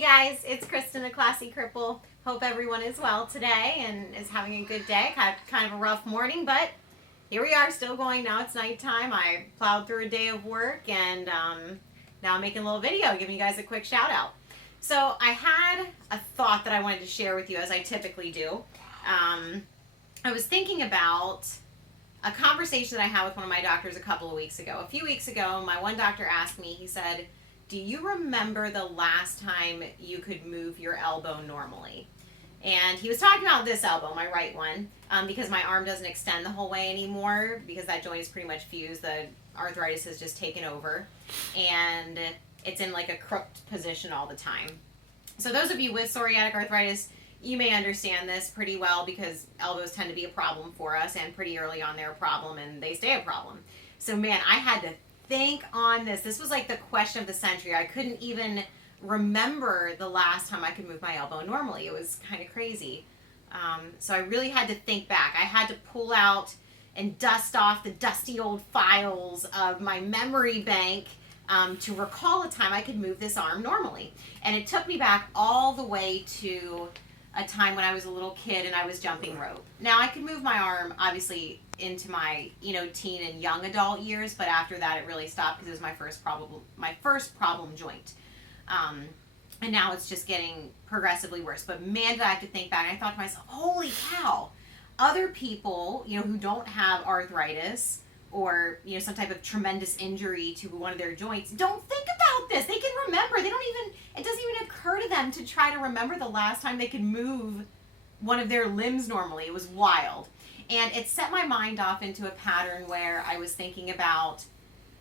Hey guys, it's Kristen, the Classy Cripple. Hope everyone is well today and is having a good day. Kind of a rough morning, but here we are, still going. Now it's nighttime. I plowed through a day of work and now I'm making a little video, giving you guys a quick shout out. So I had a thought that I wanted to share with you, as I typically do. I was thinking about a conversation that I had with one of my doctors a couple of weeks ago. A few weeks ago, my one doctor asked me, he said, do you remember the last time you could move your elbow normally? And he was talking about this elbow, my right one, because my arm doesn't extend the whole way anymore because that joint is pretty much fused. The arthritis has just taken over and it's in like a crooked position all the time. So those of you with psoriatic arthritis, you may understand this pretty well because elbows tend to be a problem for us, and pretty early on they're a problem and they stay a problem. So man, I had to think on this. This was like the question of the century. I couldn't even remember the last time I could move my elbow normally. It was kind of crazy. So I really had to think back. I had to pull out and dust off the dusty old files of my memory bank to recall a time I could move this arm normally. And it took me back all the way to a time when I was a little kid and I was jumping rope. Now I could move my arm obviously into my teen and young adult years, but after that it really stopped because it was my first problem joint. And now it's just getting progressively worse. But man, did I have to think back. And I thought to myself, holy cow, other people who don't have arthritis or some type of tremendous injury to one of their joints don't think about this. They can remember. It doesn't even occur to them to try to remember the last time they could move one of their limbs normally. It was wild. And it set my mind off into a pattern where I was thinking about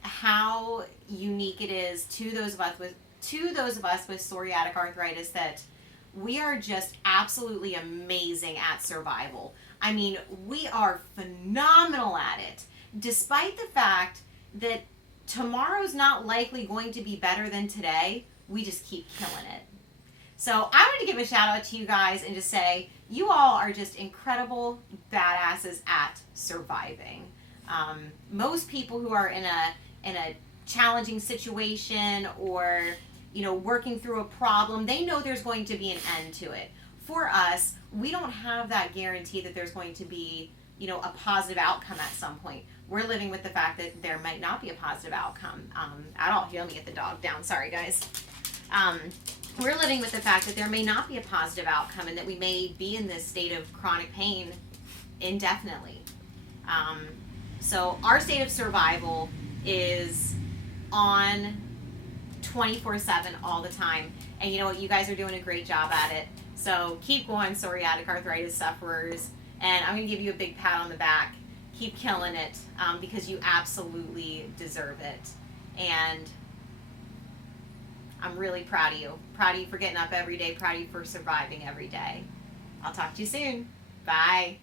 how unique it is to those of us with psoriatic arthritis that we are just absolutely amazing at survival. I mean, we are phenomenal at it, despite the fact that tomorrow's not likely going to be better than today. We just keep killing it. So I wanted to give a shout out to you guys and just say you all are just incredible badasses at surviving. Most people who are in a challenging situation or working through a problem, they know there's going to be an end to it. For us, we don't have that guarantee that there's going to be a positive outcome at some point. We're living with the fact that there might not be a positive outcome at all. Here, let me get the dog down. Sorry, guys. We're living with the fact that there may not be a positive outcome and that we may be in this state of chronic pain indefinitely. So our state of survival is on 24/7 all the time. And you know what? You guys are doing a great job at it. So keep going, psoriatic arthritis sufferers. And I'm going to give you a big pat on the back. Keep killing it because you absolutely deserve it. And I'm really proud of you. Proud of you for getting up every day. Proud of you for surviving every day. I'll talk to you soon. Bye.